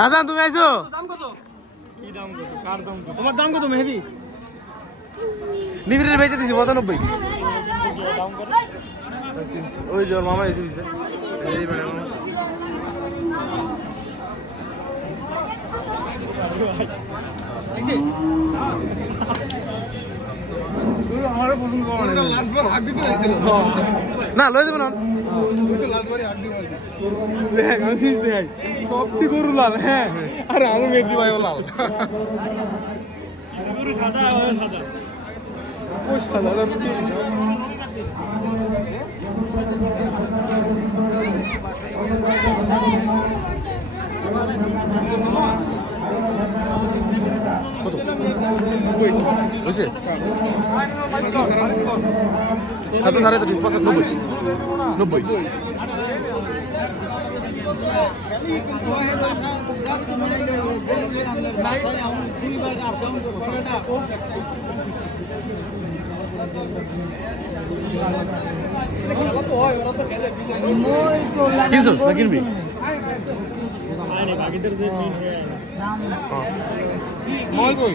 রাজান তুমি আইছো? তোমার দাম কত মেহেদি? নিবিড়ের বেচে দিছি 95। ওই যে মামা এসে দিছে। এই মানে আমারও পছন্দ করে না। লাস্ট বার হাত দিতে যাইছিল। না লই দেব না। ওই তো লাস্ট বারে হাত দিতে দেখ আমি কিস দেখাই। সবটি গরু লাল হ্যাঁ। আরে আমি মেহেদি ভাই লাল। কিছু গরু সাদা আর সাদা। ওই সাদা কত? কই? বসে? কত ধরে তো 90। 90। কিনছো না কিনবি? মই কই?